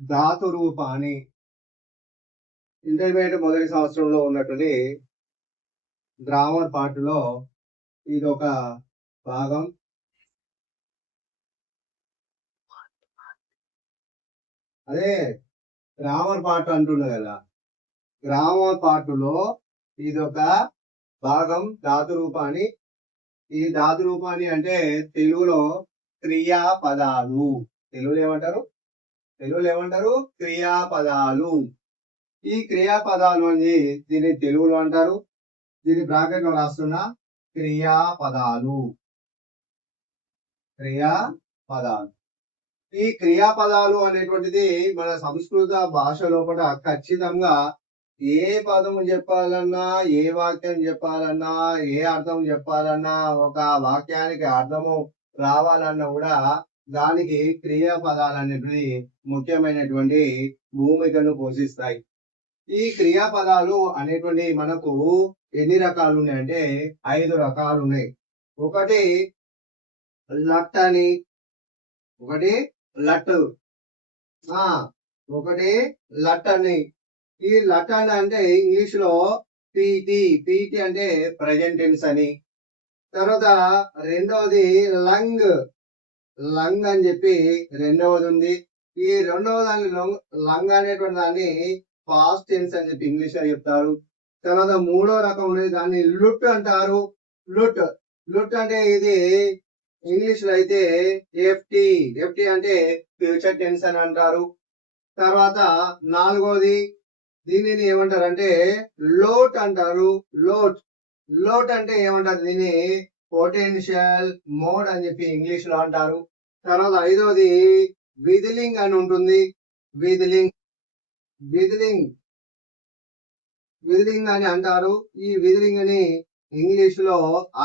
ధాతు రూపాన్ని ఇంటర్మీడియట్ మొదటి సంవత్సరంలో ఉన్నటువంటి గ్రామర్ పార్ట్లో ఇది ఒక భాగం. అదే గ్రామర్ పార్ట్ అంటున్నా కదా, గ్రామర్ పార్ట్లో ఇది ఒక భాగం ధాతు రూపాన్ని. ఈ ధాతు రూపాన్ని అంటే తెలుగులో క్రియాపదాలు. తెలుగులో ఏమంటారు? క్రియాపదాలు. ఈ క్రియాపదాలు అని దీన్ని తెలుగులో అంటారు. దీన్ని బ్రాకెట్ లో రాస్తున్నా, క్రియాపదాలు. ఈ క్రియాపదాలు అనేటువంటిది మన సంస్కృత భాష లోపల ఖచ్చితంగా ఏ పదం చెప్పాలన్నా, ఏ వాక్యం చెప్పాలన్నా, ఏ అర్థం చెప్పాలన్నా, ఒక వాక్యానికి అర్థము రావాలన్నా కూడా దానికి క్రియాపదాలు అనేటివి ముఖ్యమైనటువంటి భూమికను పోషిస్తాయి. ఈ క్రియాపదాలు అనేటువంటి మనకు ఎన్ని రకాలు ఉన్నాయంటే 5 రకాలు ఉన్నాయి. ఒకటి లట్ అని, ఒకటి లట్ అని. ఈ లట్ అని అంటే ఇంగ్లీష్ లో పీటీ అంటే ప్రజెంట్ టెన్స్ అని. తర్వాత రెండవది లంగ్ అని చెప్పి రెండవది ఉంది. ఈ రెండవ దాన్ని లంగ్ అనేటువంటి దాన్ని పాస్ట్ టెన్స్ అని చెప్పి ఇంగ్లీష్ లో చెప్తారు. తర్వాత మూడో రకం ఉన్నది, దాన్ని లుట్ అంటారు. లుట్ అంటే ఇది ఇంగ్లీష్ లో అయితే ఎఫ్టీ అంటే ఫ్యూచర్ టెన్స్ అని అంటారు. తర్వాత నాలుగోది దీనిని ఏమంటారు అంటే లోట్ అంటారు. లోట్ అంటే ఏమంటారు, దీన్ని పొటెన్షియల్ మోడ్ అని చెప్పి ఇంగ్లీష్ లో అంటారు. తర్వాత ఐదోది విదిలింగ్ అని ఉంటుంది. విదిలింగ్ అని అంటారు. ఈ విదిలింగ్ అని ఇంగ్లీష్ లో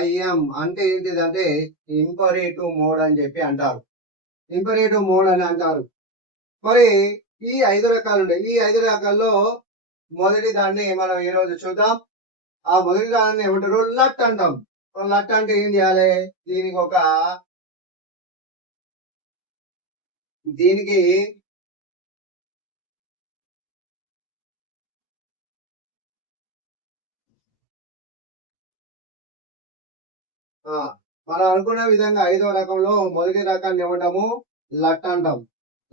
ఐఎం అంటే ఏంటిదంటే ఇంపరేటివ్ మోడ్ అని చెప్పి అంటారు. మరి ఈ 5 రకాలు ఉన్నాయి. ఈ 5 రకాల్లో మొదటి దాన్ని మనం ఈ రోజు చూద్దాం. ఆ మొదటి దాన్ని ఏమంటారు, లట్ అంటాం. లట్ అంటే ఏం చేయాలి, దీనికి మనం అనుకున్న విధంగా 5వ రకంలో మొదటి రకాన్ని ఏమంటాము, లట్ అంటాం.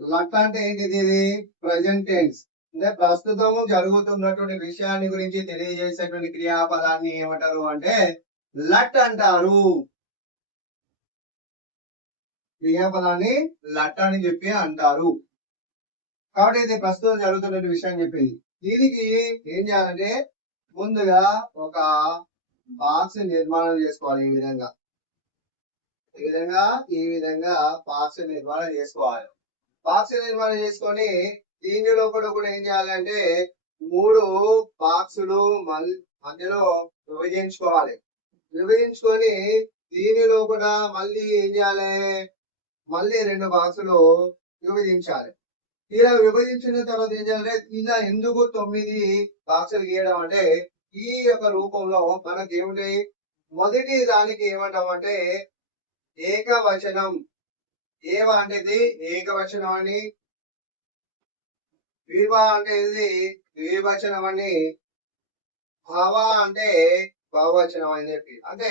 లట్ అంటే ఏంటిది, ఇది ప్రజెంట్ టెన్స్ అంటే ప్రస్తుతం జరుగుతున్నటువంటి విషయాన్ని గురించి తెలియజేసేటువంటి క్రియాపదాన్ని ఏమంటారు అంటే లట్ అంటారు. క్రియాపదాన్ని లట్ అని చెప్పి అంటారు. కాబట్టి ఇది ప్రస్తుతం జరుగుతున్న విషయం చెప్పింది. దీనికి ఏం చేయాలంటే ముందుగా ఒక బాక్స్ నిర్మాణం చేసుకోవాలి. ఈ విధంగా బాక్స్ నిర్మాణం చేసుకోవాలి. బాక్స్ నిర్మాణం చేసుకొని దీనిలో కూడా ఏం చేయాలంటే 3 బాక్సులు మధ్యలో విభజించుకొని దీనిలో కూడా మళ్ళీ ఏం చేయాలి, మళ్ళీ 2 బాక్సులు విభజించాలి. ఇలా విభజించిన తర్వాత ఏం చేయాలంటే, ఇలా ఎందుకు 9 బాక్సులు గీయడం అంటే ఈ యొక్క రూపంలో మనకి ఏమిటి, మొదటి దానికి ఏమంటామంటే ఏకవచనం. ఏవ అంటే ఇది ఏకవచనం అని, వివ అంటే ఇది ద్వివచనం అని, భవ అంటే బహువచనం అని చెప్పి. అంటే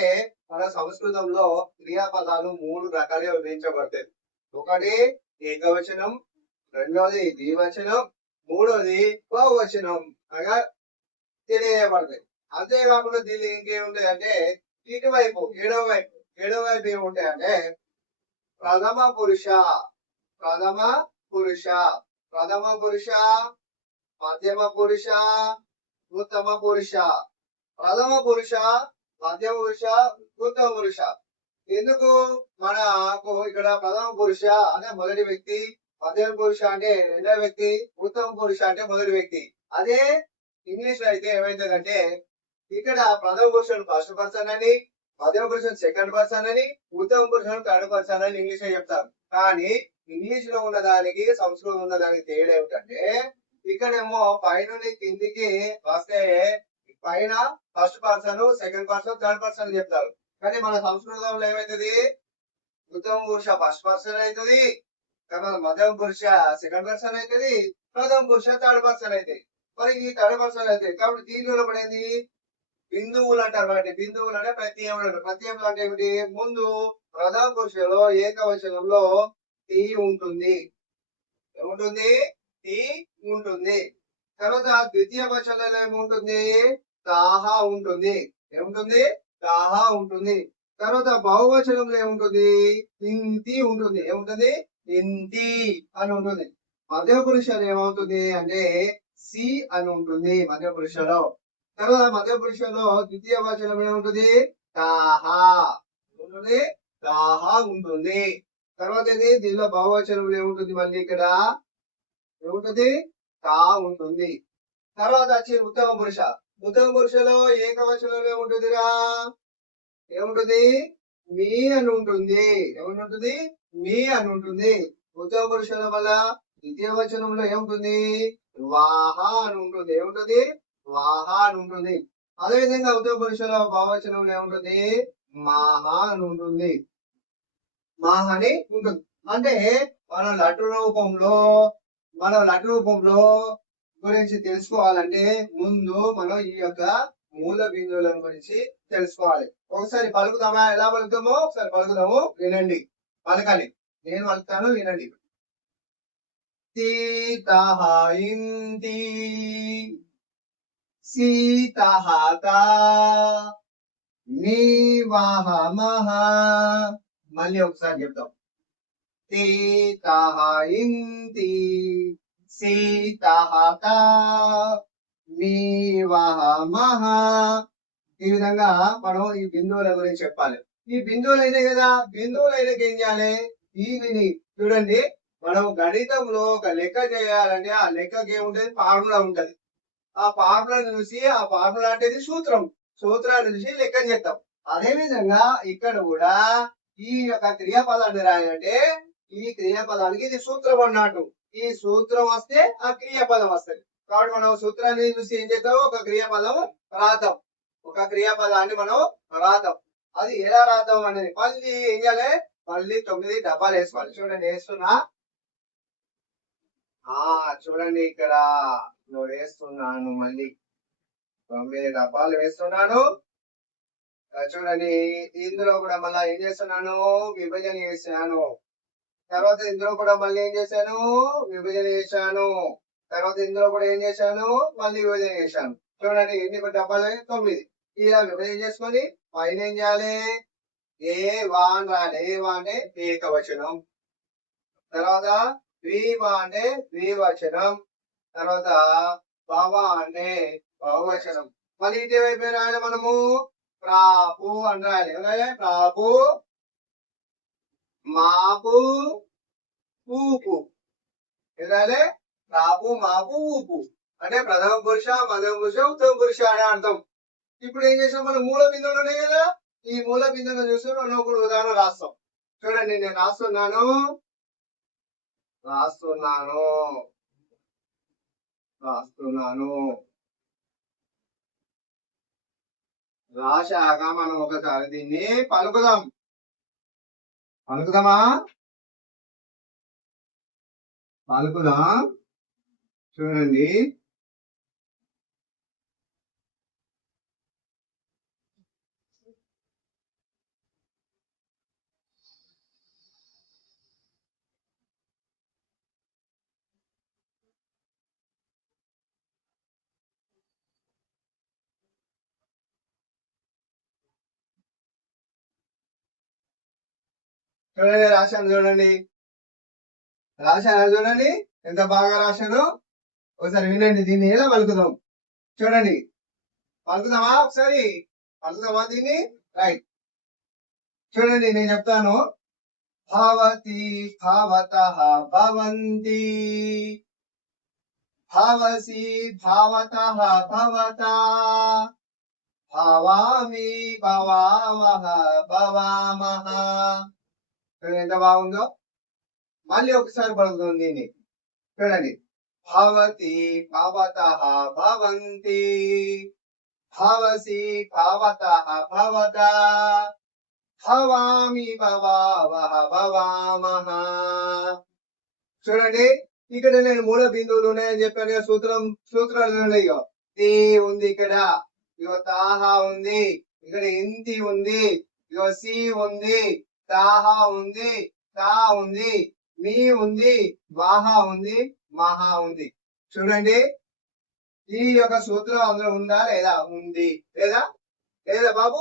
మన సంస్కృతంలో క్రియాపదాలు 3 రకాలుగా విభజించబడతాయి. ఒకటి ఏకవచనం, రెండోది ద్వివచనం, మూడోది బహువచనం అనగా తెలియబడతాయి. అంతేకాకుండా దీనిలో ఇంకేముంటాయి అంటే ఇటువైపు ఏడవ వైపు ఏముంటాయంటే ప్రథమ పురుష, మధ్యమ పురుష, ఉత్తమ పురుష. ప్రథమ పురుష, మధ్యమ పురుష, ఉత్తమ పురుష. ఎందుకు మనకు ఇక్కడ ప్రథమ పురుష అంటే మొదటి వ్యక్తి, మధ్యమ పురుష అంటే రెండవ వ్యక్తి, ఉత్తమ పురుష అంటే మొదటి వ్యక్తి. అదే ఇంగ్లీష్ లో అయితే ఏమైతుందంటే ఇక్కడ ప్రథమ పురుషుడు ఫస్ట్ పర్సన్ అని, మధ్యమ పురుషుడు సెకండ్ పర్సన్ అని, ఉత్తమ పురుషుడు థర్డ్ పర్సన్ అని ఇంగ్లీష్ లో చెప్తారు. కానీ ఇంగ్లీష్ లో ఉన్నదానికి సంస్కృతం ఉన్నదానికి తేడా ఏమిటంటే ఇక్కడేమో పైనుండి కిందికి వస్తే పైన first person, second person, third person చెప్తారు. కానీ మన సంస్కృతంలో ఏమైతుంది, ఉత్తమ పురుష ఫస్ట్ పర్సన్ అవుతుంది, తర్వాత మధ్యమ పురుష సెకండ్ పర్సన్ అవుతుంది, ప్రథమ పురుష థర్డ్ పర్సన్ అయితే. మరి ఈ థర్డ్ పర్సన్ అయితే కాబట్టి దీనిలో పడేది బిందువులు అంటారు. వాటి బిందువులు అంటే ప్రత్యయములు. ప్రత్యయములు అంటే ఏమిటి? ముందు ప్రథమ పురుషలో ఏకవచనంలో టీ ఉంటుంది. ఏముంటుంది? టీ ఉంటుంది. తర్వాత ద్వితీయ వచనంలో ఏముంటుంది? తాహా ఉంటుంది. ఏముంటుంది? తాహా ఉంటుంది. తర్వాత బహువచనంలో ఏముంటుంది? ఇంతి ఉంటుంది. ఏముంటుంది? ఇంతి అని ఉంటుంది. మధ్య పురుషులు ఏమవుతుంది అంటే సి అని ఉంటుంది మధ్య పురుషులో. తర్వాత మధ్య పురుషులో ద్వితీయ వచనం ఏముంటుంది? తాహా ఉంటుంది. తాహా ఉంటుంది. తర్వాత ఏంది? దీనిలో బహువచనంలో ఏముంటుంది? మళ్ళీ ఇక్కడ ఏముంటుంది? తా ఉంటుంది. తర్వాత వచ్చి ఉత్తమ పురుష. ఉత్తమ పురుషలో ఏకవచనంలో ఏముంటుందిరా? ఏముంటుంది? మీ అని ఉంటుంది. ఏముంటుంది? మీ అని ఉంటుంది. ఉత్తమ పురుషుల వల్ల ద్వితీయ వచనంలో ఏముంటుంది? వాహా అని ఉంటుంది. ఏముంటుంది? వాహా అని ఉంటుంది. అదేవిధంగా ఉత్తమ పురుషుల బహువచనంలో ఏముంటుంది? మాహా అని ఉంటుంది. మాహ అని ఉంటుంది. అంటే మనం లఘు రూపంలో గురించి తెలుసుకోవాలంటే ముందు మనం ఈ యొక్క మూల బిందువులను గురించి తెలుసుకోవాలి. ఒకసారి పలుకుదామా? ఎలా పలుకుతామో ఒకసారి పలుకుదాము, వినండి. పలకాలి. నేను పలుకుతాను, వినండి. సీతః ఇంతి, సీతః తా, నీవహమః. మళ్ళీ ఒకసారి చెప్తాం. సీతః ఇంతి, సీతః తా, నీవహమః. ఈ విధంగా మనం ఈ బిందువుల గురించి చెప్పాలి. ఈ బిందువులు అయినాయి కదా, బిందువులు అయినాక ఏం చేయాలి? దీనిని చూడండి, మనం గణితంలో ఒక లెక్క చేయాలంటే ఆ లెక్కకి ఏముంటది? ఫార్ములా ఉంటది. ఆ ఫార్ములాను చూసి, ఆ ఫార్ములా అంటే సూత్రం, సూత్రాన్ని చూసి లెక్క చేస్తాం. అదే విధంగా ఇక్కడ కూడా ఈ యొక్క క్రియాపదాన్ని రాయాలంటే ఈ క్రియాపదానికి ఇది సూత్రం అన్నట్టు. ఈ సూత్రం వస్తే ఆ క్రియాపదం వస్తుంది. కాబట్టి మనం సూత్రాన్ని చూసి ఏం చేద్దాం? ఒక క్రియాపదం రాద్దాం. ఒక క్రియాపదాన్ని మనం రాద్దాం. అది ఎలా రాద్దాం అనేది మళ్ళీ ఏం చేయాలి? మళ్ళీ 9 డబ్బాలు వేసుకోవాలి. చూడండి, వేస్తున్నా. చూడండి, ఇక్కడ వేస్తున్నాను. మళ్ళీ 9 డబ్బాలు వేస్తున్నాను. చూడండి, ఇందులో కూడా మళ్ళీ ఏం చేస్తున్నాను? విభజన చేశాను. తర్వాత ఇందులో కూడా మళ్ళీ ఏం చేశాను? విభజన చేశాను. తర్వాత ఇందులో కూడా ఏం చేశాను? మళ్ళీ విభజన చేశాను. చూడండి, ఎన్ని డబ్బాలు? 9. ఇలా విభజన చేసుకొని పైన ఏం చేయాలి? ఏ వా అని రాయాలి. ఏ వా అంటే ఏకవచనం. తర్వాత ద్వివా అంటే ద్వివచనం. తర్వాత భవ అంటే బహువచనం. మళ్ళీ ఇటువైపు రాయాలి మనము ప్రాపు అని రాయాలి. ప్రాపు, మాపు, ఊపు. రాయాలి. ప్రాపు, మాపు, ఊపు అంటే ప్రథమ పురుష, మధ్యమ పురుష, ఉత్తమ పురుష అని అర్థం. ఇప్పుడు ఏం చేసాం? మనం మూల బిందువులు ఉన్నాయి కదా, ఈ మూల బిందువులను చూసి మనం ఒక ఉదాహరణ రాస్తాం. చూడండి, నేను రాస్తున్నాను. రాశాక మనం ఒకసారి దీన్ని పలుకుదామా? పలుకుదాం. చూడండి, రాశాను. చూడండి ఎంత బాగా రాశాను. ఒకసారి వినండి, దీన్ని ఎలా పలుకుదాం. చూడండి, పలుకుదామా? ఒకసారి పలుకుదామా దీన్ని? రైట్. చూడండి, నేను చెప్తాను. భవతి, భవతః, భవంతి, భవసి, భవతః, భవతా, భవామి, భవావః, భవామః. ఎంత బాగుందో. మళ్ళీ ఒకసారి పలుకుదాం దీన్ని. చూడండి, భవతి, భవతః, భవంతి, భవసి, భవతః, భవతా, భవామి, భవావః, భవామః. చూడండి ఇక్కడ నేను మూల బిందువులు ఉన్నాయని చెప్పాను కదా, సూత్రాలు ఉన్నాయి. ఇగో తి ఉంది ఇక్కడ, ఇగో తాహా ఉంది, ఇక్కడ ఇంతి ఉంది, ఇగో సి ఉంది, తాహా ఉంది, తా ఉంది, మీ ఉంది, వాహా ఉంది, మహా ఉంది. చూడండి ఈ యొక్క సూత్రం అందులో ఉందా లేదా? ఉంది. లేదా లేదా బాబు?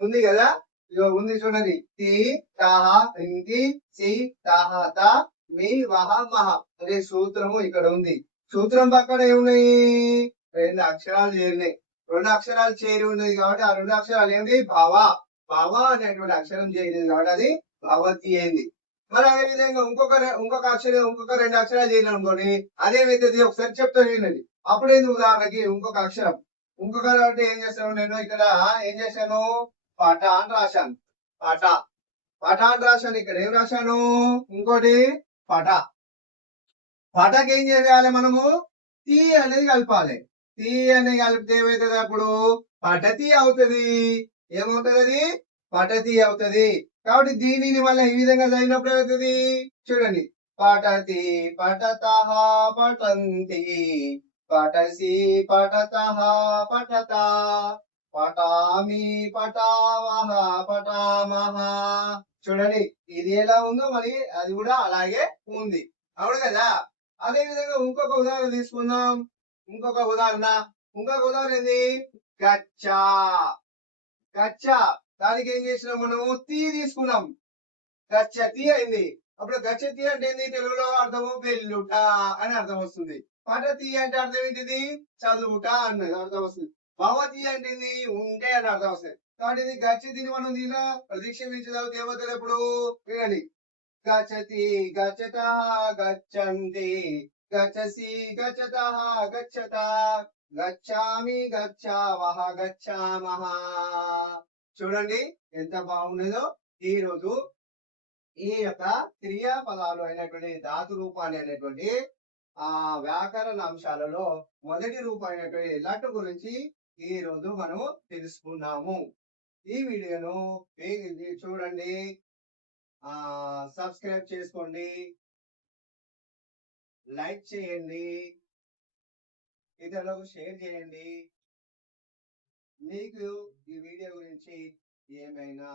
ఉంది కదా. ఇగో ఉంది చూడండి, తి తాహ ఇంతి సి తాహ తా మీ వహ మహ అనే సూత్రము ఇక్కడ ఉంది. సూత్రం పక్కన ఏమున్నాయి? రెండు అక్షరాలు చేరినాయి. రెండు అక్షరాలు చేరి ఉన్నది కాబట్టి ఆ రెండు అక్షరాలు ఏమిటి? భవ. భవ అనేటువంటి అక్షరం చేరింది కాబట్టి అది భవతి అయింది. మరి అదే విధంగా ఇంకొక అక్షరం ఇంకొక రెండు అక్షరాలు చేరిన అనుకోండి, అదేమైతుంది ఒకసారి చెప్తాను వినండి. అప్పుడేంది ఉదాహరణకి ఇంకొక అక్షరం అంటే ఏం చేస్తాను నేను ఇక్కడ ఏం చేశాను? పట అని రాశాను. పట అని రాశాను. ఇక్కడ ఏం రాశాను? ఇంకోటి పట. పటకి ఏం చేయాలి మనము? తీ అనేది కలపాలి. తీ అనేది కలిపితే ఏమవుతుంది? అప్పుడు పటతి అవుతుంది. ఏమవుతుంది? అది పటతి అవుతుంది. కాబట్టి దీనిని మళ్ళీ ఈ విధంగా చదివినప్పుడు ఏమవుతుంది? చూడండి, పటతి పటతః పటంతి పటసి పటతః పటత పటామి పటావహ పటామహ. చూడండి ఇది ఎలా ఉందో మరి అది కూడా అలాగే ఉంది. అవును కదా. అదే విధంగా ఇంకొక ఉదాహరణ తీసుకుందాం. ఇంకొక ఉదాహరణ ఏంది? గచ్చ. గచ్చ దానికి ఏం చేసినాం మనము? తీ తీసుకున్నాం. గచ్చతి అయింది. అప్పుడు గచ్చతి అంటే ఏంది? తెలుగులో అర్థము వెళ్ళుట అని అర్థం వస్తుంది. పటతి అంటే అర్థం ఏంటిది? చదువుట అన్నది అర్థం వస్తుంది. భవతి అంటే ఉంటే అని అర్థం వస్తుంది. కాబట్టి ఇది గచ్చతిని మనం దీనిలో ప్రతిక్షేపించి చదివితే ఏమవుతుంది? ఎప్పుడు వినండి, గచ్చతి గచ్చత గచ్చంతి గచ్చసి గచ్చత గచ్చత గచ్చామి గచ్చావహ గచ్చామహ. చూడండి ఎంత బాగున్నదో. ఈ రోజు ఈ యొక్క క్రియాపదాలు అయినటువంటి ధాతు రూపాన్ని అనేటువంటి వ్యాకరణ అంశాలలో మొదటి రూపం అయినటువంటి లట్ గురించి ఈ రోజు మనము తెలుసుకున్నాము. ఈ వీడియోను చూడండి, సబ్స్క్రైబ్ చేసుకోండి, లైక్ చేయండి, ఇతరులకు షేర్ చేయండి. మీకు ఈ వీడియో గురించి ఏమైనా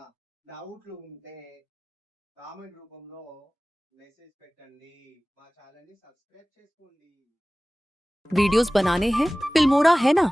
డౌట్లు ఉంటే కామెంట్ రూపంలో మెసేజ్ పెట్టండి. మా ఛానల్ ని సబ్స్క్రైబ్ చేసుకోండి. वीडियोस बनाने हैं फिल्मोरा है ना।